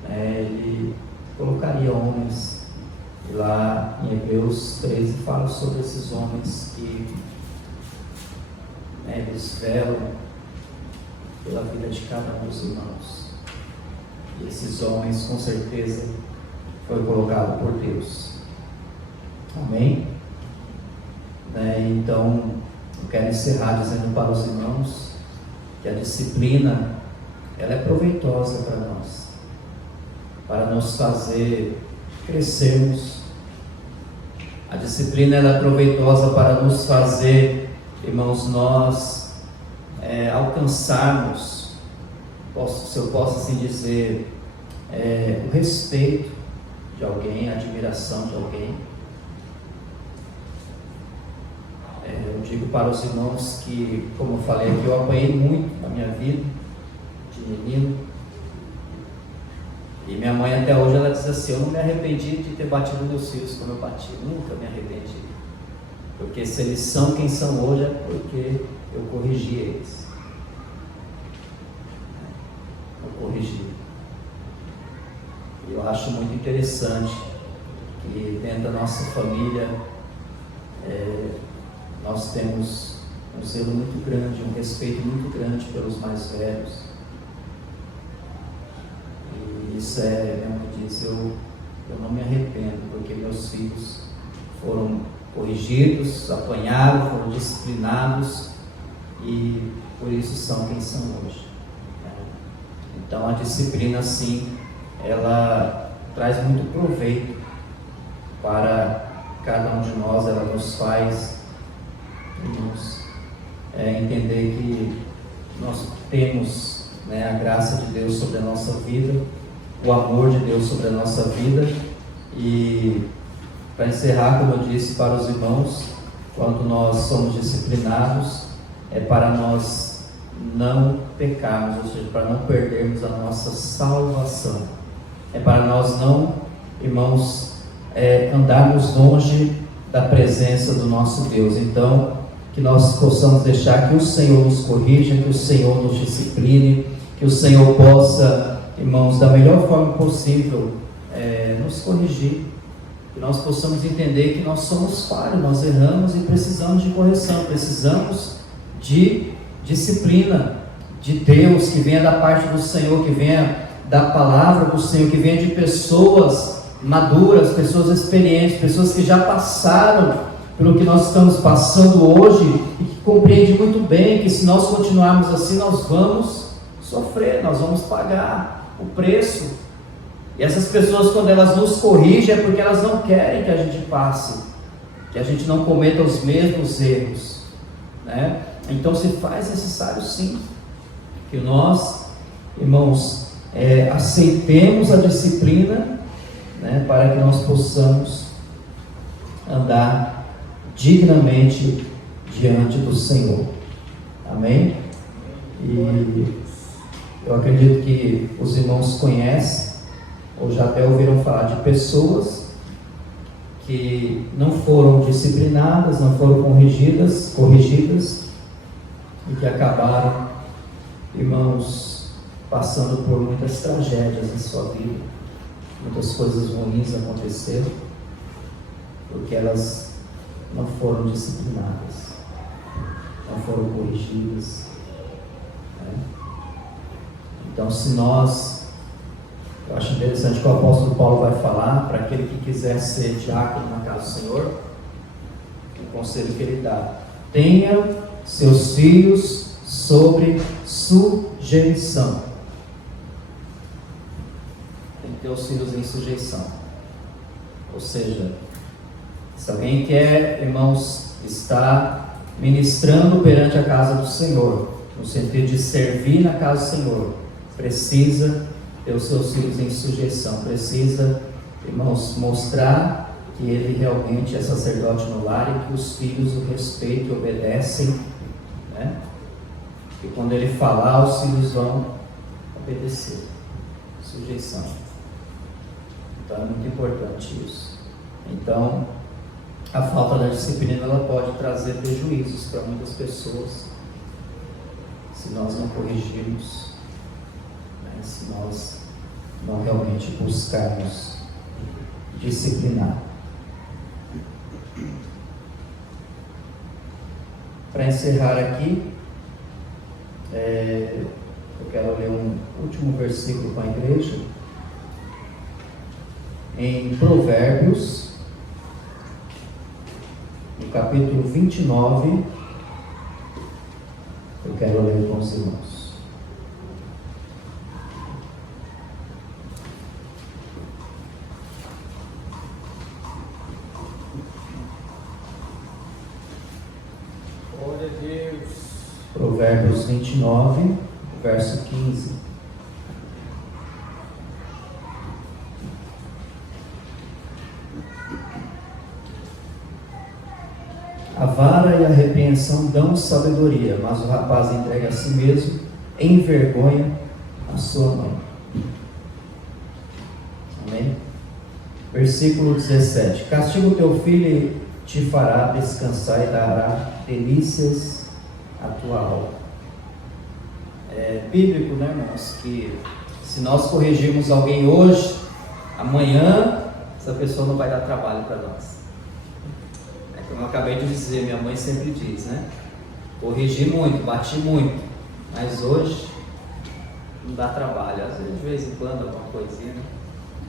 Ele colocaria homens, e lá em Hebreus 13 fala sobre esses homens que eles velam pela vida de cada um dos irmãos, e esses homens com certeza foi colocado por Deus. Amém? Então eu quero encerrar dizendo para os irmãos que a disciplina, ela é proveitosa para nós, para nos fazer crescermos. A disciplina, ela é proveitosa para nos fazer, irmãos, nós alcançarmos, se eu posso assim dizer, o respeito de alguém, a admiração de alguém. Eu digo para os irmãos que, como eu falei aqui, eu apanhei muito na minha vida de menino, e minha mãe até hoje ela diz assim: eu não me arrependi de ter batido meus filhos como eu bati, nunca me arrependi, porque se eles são quem são hoje é porque eu corrigi eles, eu corrigi. E eu acho muito interessante que dentro da nossa família nós temos um zelo muito grande, um respeito muito grande pelos mais velhos. E isso como diz, eu não me arrependo, porque meus filhos foram corrigidos, apanharam, foram disciplinados e por isso são quem são hoje. Então a disciplina, sim, ela traz muito proveito para cada um de nós, ela nos faz entender que nós temos, a graça de Deus sobre a nossa vida, o amor de Deus sobre a nossa vida. E para encerrar, como eu disse para os irmãos, quando nós somos disciplinados, é para nós não pecarmos, ou seja, para não perdermos a nossa salvação, é para nós não, irmãos, andarmos longe da presença do nosso Deus. Então, que nós possamos deixar que o Senhor nos corrija, que o Senhor nos discipline, que o Senhor possa, irmãos, da melhor forma possível, nos corrigir, que nós possamos entender que nós somos falhos, nós erramos e precisamos de correção, precisamos de disciplina de Deus, que venha da parte do Senhor, que venha da palavra do Senhor, que venha de pessoas maduras, pessoas experientes, pessoas que já passaram pelo que nós estamos passando hoje e que compreendem muito bem que se nós continuarmos assim, nós vamos sofrer, nós vamos pagar o preço. E essas pessoas, quando elas nos corrigem, é porque elas não querem que a gente passe, que a gente não cometa os mesmos erros, né? Então se faz necessário, sim, que nós, irmãos, aceitemos a disciplina, né, para que nós possamos andar dignamente diante do Senhor. Amém? E eu acredito que os irmãos conhecem, ou já até ouviram falar de pessoas que não foram disciplinadas, não foram corrigidas e que acabaram, irmãos, passando por muitas tragédias em sua vida. Muitas coisas ruins aconteceram. porque elas não foram disciplinadas, não foram corrigidas, né? Então, se nós, eu acho interessante que o apóstolo Paulo vai falar para aquele que quiser ser diácono na casa do Senhor, o conselho que ele dá: tenha seus filhos sobre sujeição. Tem que ter os filhos em sujeição. Ou seja, se alguém quer, irmãos, estar ministrando perante a casa do Senhor, no sentido de servir na casa do Senhor, precisa ter os seus filhos em sujeição, precisa, irmãos, mostrar que ele realmente é sacerdote no lar e que os filhos o respeitam e obedecem, né? E quando ele falar, os filhos vão obedecer. Sujeição. Então é muito importante isso. Então, a falta da disciplina, ela pode trazer prejuízos para muitas pessoas, se nós não corrigirmos, né? Se nós não realmente buscarmos disciplinar. Para encerrar aqui, eu quero ler um último versículo com a igreja, em Provérbios, no capítulo 29, eu quero ler com os irmãos. Glória a Deus. Provérbios 29, verso 15. A vara e a repreensão dão sabedoria, mas o rapaz entrega a si mesmo, envergonha a sua mãe. Amém? Versículo 17. Castiga o teu filho e te fará descansar e dará delícias à tua alma. É bíblico, né, irmãos, que se nós corrigirmos alguém hoje, amanhã essa pessoa não vai dar trabalho para nós. Como eu acabei de dizer, minha mãe sempre diz, né? Corrigi muito, bati muito, mas hoje não dá trabalho. Às vezes, de vez em quando, alguma coisinha, né?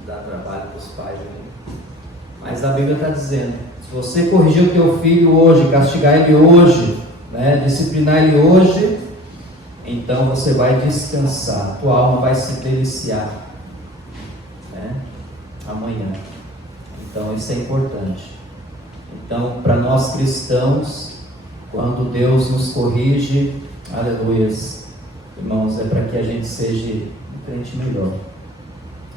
Dá trabalho para os pais. Né? Mas a Bíblia está dizendo, se você corrigir o teu filho hoje, castigar ele hoje, né? Disciplinar ele hoje, então você vai descansar, tua alma vai se deliciar, né? Amanhã. Então isso é importante. Então, para nós cristãos, quando Deus nos corrige, aleluias, irmãos, é para que a gente seja um crente melhor.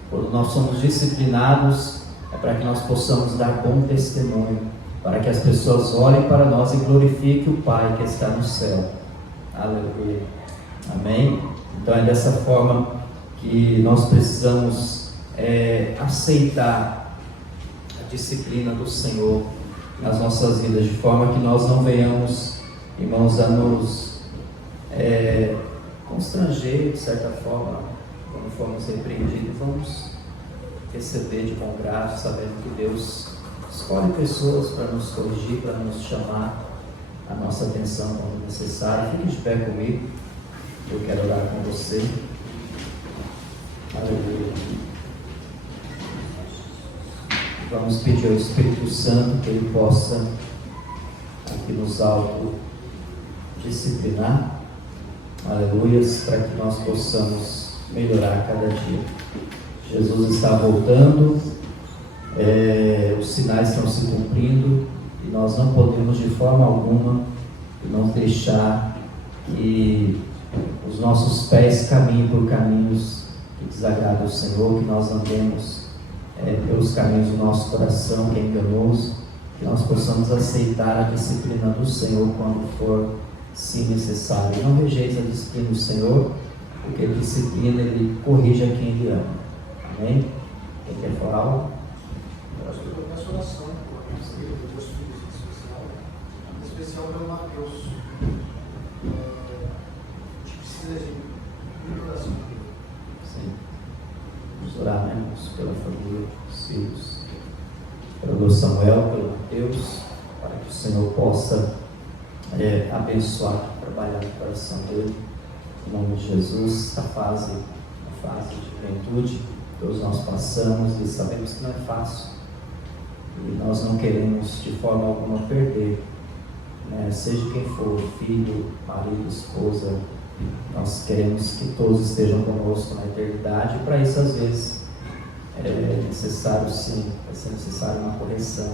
Quando nós somos disciplinados, é para que nós possamos dar bom testemunho, para que as pessoas olhem para nós e glorifiquem o Pai que está no céu. Aleluia. Amém? Então é dessa forma que nós precisamos aceitar a disciplina do Senhor nas nossas vidas, de forma que nós não venhamos, irmãos, a nos constranger, de certa forma, quando formos repreendidos, vamos receber de bom grado, sabendo que Deus escolhe pessoas para nos corrigir, para nos chamar a nossa atenção quando necessário. Fique de pé comigo, eu quero orar com você. Aleluia. Vamos pedir ao Espírito Santo que Ele possa aqui nos autodisciplinar, aleluias, para que nós possamos melhorar cada dia. Jesus está voltando, os sinais estão se cumprindo e nós não podemos de forma alguma não deixar que os nossos pés caminhem por caminhos que desagradam o Senhor, que nós andemos pelos caminhos do nosso coração, que é enganoso, que nós possamos aceitar a disciplina do Senhor quando for sim necessário. E não rejeite a disciplina do Senhor, porque a disciplina Ele corrige a quem Ele ama. Amém? Quem quer falar algo? Eu acho que eu peço oração por meus filhos em especial pelo Mateus. A gente precisa de muita oração. Sim. Vamos orar, né, irmãos, pela família, os filhos. pelo Samuel, pelo Mateus, para que o Senhor possa abençoar, trabalhar no coração dele, em nome de Jesus. A fase de juventude, todos nós passamos e sabemos que não é fácil, e nós não queremos de forma alguma perder, né? Seja quem for, filho, marido, esposa, nós queremos que todos estejam conosco na eternidade, e para isso às vezes é necessário, sim, vai ser necessário uma correção,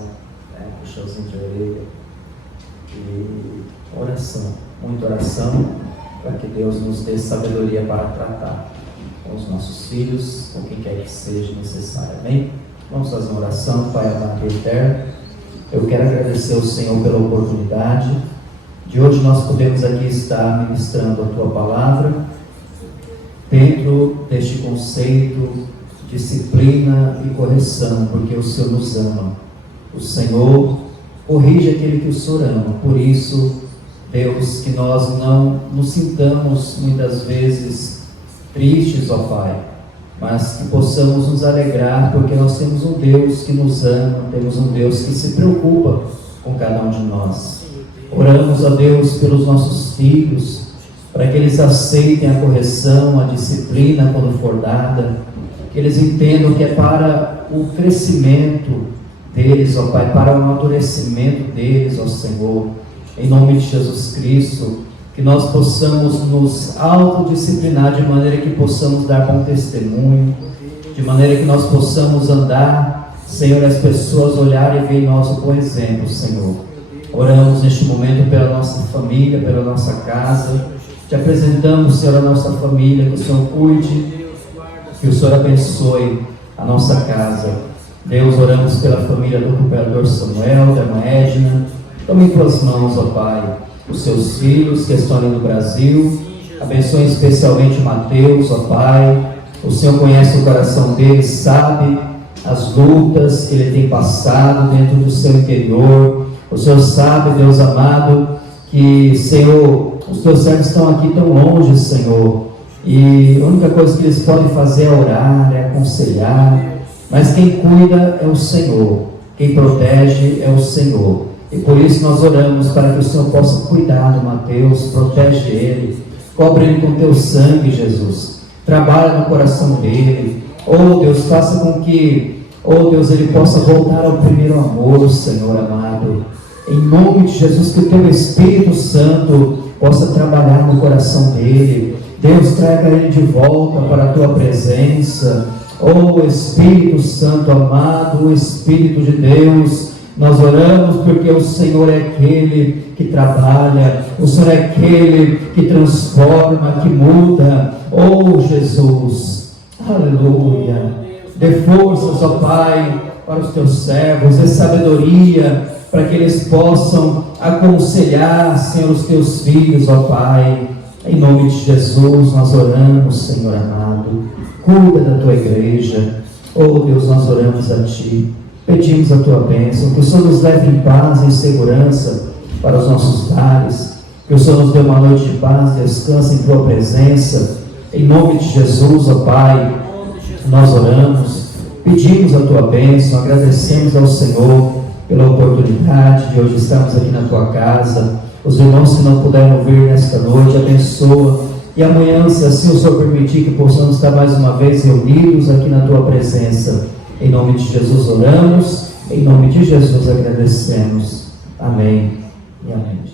né? Puxãozinho de orelha e oração, muita oração, para que Deus nos dê sabedoria para tratar com os nossos filhos, com quem quer que seja necessário. Amém? Vamos fazer uma oração. Pai amado e eterno, eu quero agradecer ao Senhor pela oportunidade de hoje nós podemos aqui estar ministrando a Tua Palavra dentro deste conceito, disciplina e correção, porque o Senhor nos ama. O Senhor corrige aquele que o Senhor ama. Por isso, Deus, que nós não nos sintamos muitas vezes tristes, ó Pai, mas que possamos nos alegrar, porque nós temos um Deus que nos ama, temos um Deus que se preocupa com cada um de nós. Oramos a Deus pelos nossos filhos, para que eles aceitem a correção, a disciplina quando for dada, que eles entendam que é para o crescimento deles, ó Pai, para o amadurecimento deles, ó Senhor, em nome de Jesus Cristo, que nós possamos nos autodisciplinar de maneira que possamos dar bom testemunho, de maneira que nós possamos andar, Senhor, as pessoas olharem e verem nosso bom exemplo, Senhor. Oramos neste momento pela nossa família, pela nossa casa, te apresentamos, Senhor, a nossa família, que o Senhor cuide, que o Senhor abençoe a nossa casa. Deus, oramos pela família do cooperador Samuel, da irmã Edna. Tome em tuas mãos, ó Pai, os seus filhos que estão ali no Brasil. Abençoe especialmente o Mateus, ó Pai. O Senhor conhece o coração dele, sabe as lutas que ele tem passado dentro do seu interior. O Senhor sabe, Deus amado, que, Senhor, os teus servos estão aqui tão longe, Senhor, e a única coisa que eles podem fazer é orar, é aconselhar, mas quem cuida é o Senhor, quem protege é o Senhor, e por isso nós oramos para que o Senhor possa cuidar do Mateus, protege ele, cobre ele com teu sangue, Jesus, trabalha no coração dele, oh Deus, faça com que, oh Deus, ele possa voltar ao primeiro amor, Senhor amado, em nome de Jesus, que o teu Espírito Santo possa trabalhar no coração dele. Deus, traga ele de volta para a tua presença. Oh Espírito Santo amado, o Espírito de Deus, nós oramos porque o Senhor é aquele que trabalha, o Senhor é aquele que transforma, que muda. Oh Jesus, aleluia. Dê forças, ó Pai, para os teus servos, dê sabedoria para que eles possam aconselhar, Senhor, os teus filhos, ó Pai. Em nome de Jesus nós oramos, Senhor amado. Cuida da tua igreja. Oh Deus, nós oramos a Ti. Pedimos a Tua bênção, que o Senhor nos leve em paz e em segurança para os nossos lares. Que o Senhor nos dê uma noite de paz, descanse em Tua presença. Em nome de Jesus, ó Pai, nós oramos, pedimos a Tua bênção, agradecemos ao Senhor pela oportunidade de hoje estarmos aqui na Tua casa. Os irmãos que não puderam vir nesta noite, abençoa, e amanhã, se assim o Senhor permitir, que possamos estar mais uma vez reunidos aqui na Tua presença. Em nome de Jesus oramos, em nome de Jesus agradecemos. Amém e amém.